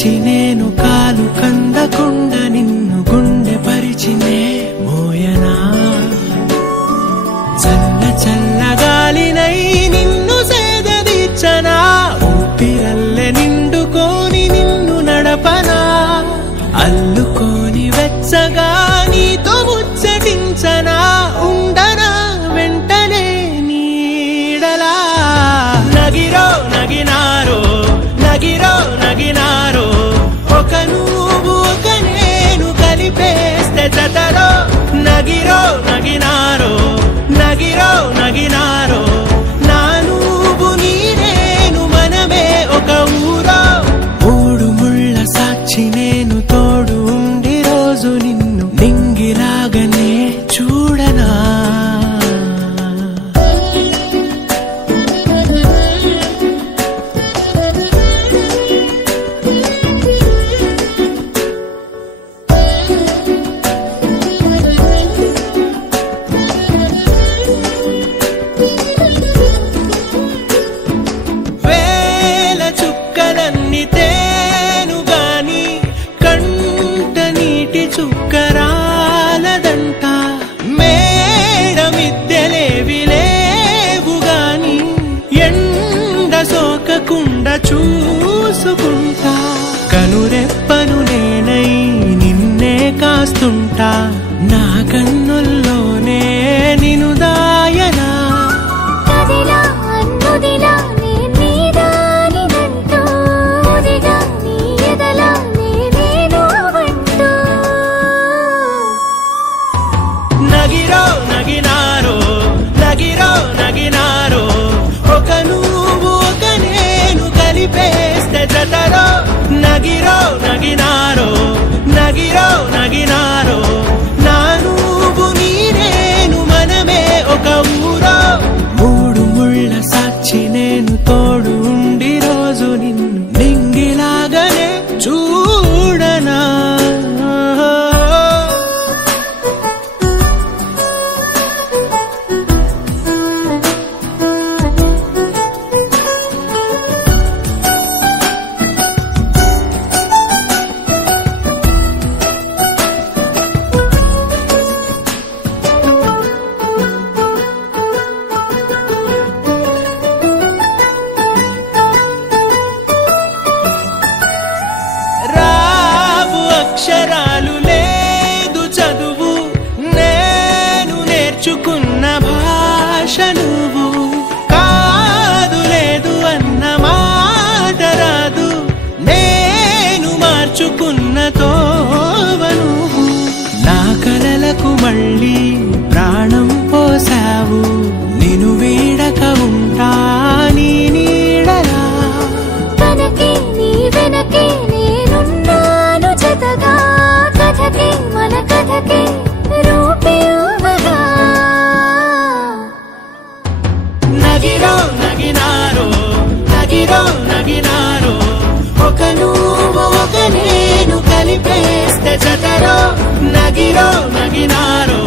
సాచి నేను కాలు కందకుండా నిన్ను గుండె పరిచినే మోయనా చల్ల చల్లగాలినై నిన్ను సేదదీర్చనా ఊపిరల్లె నిండుకోని నిన్ను నడపనా అల్లుకోని వెచ్చగా నీతో ముచ్చటించనా ఉండనా వెంటనే నీడలా నగిరో నగినారో నగిరో నగినారో ఒక నువ్వు ఒక నేను కలిపేస్తే జతరో నగిరో నగినారో నగిరో నగినారో నా నువ్వు నీ నేను మనమే ఒక ఊరో మూడు ముళ్ళ సాక్షి నేను తోడు ఉండి రోజు నిన్ను నింగిలాగనే చూడనా చుక్కరాలదంట మేడమిద్దెలేవి లేవు గాని ఎండ సోకకుండా చూసుకుంటా కనురెప్పను నేనై నిన్నే కాస్తుంటా నా కన్నుల్లోనే నిను దాయనా నగిరో నగినారో నగిరో నగినారో ఒక నువ్వు ఒక నేను కలిపేస్తే జతరో నగిరో నగినారో నగిరో నగినారో నా నువ్వు నీ నేను మనమే ఒక ఊరో మూడు ముళ్ళ సాక్షి నేను తోడు ఉండి రోజు నిన్ను నింగిలాగనే చూడనా అక్షరాలు లేదు చదువు నేను నేర్చుకున్న భాష నువ్వు కాదు లేదు అన్న మాట రాదు నేను మార్చుకున్న తోవ నువ్వు నా కలలకు మళ్ళీ ప్రాణం పోసావు నిన్ను వీడక ఉంటా నీ నీడలా కనకే నీ వెనకే నేనున్నాను జతగా కథకే మన కథకే రూపేవగా నగిరో నగినారో నగిరో నగినారో ఒక నువ్వు ఒక నేను కలిపేస్తే జతరో నగిరో నగినారో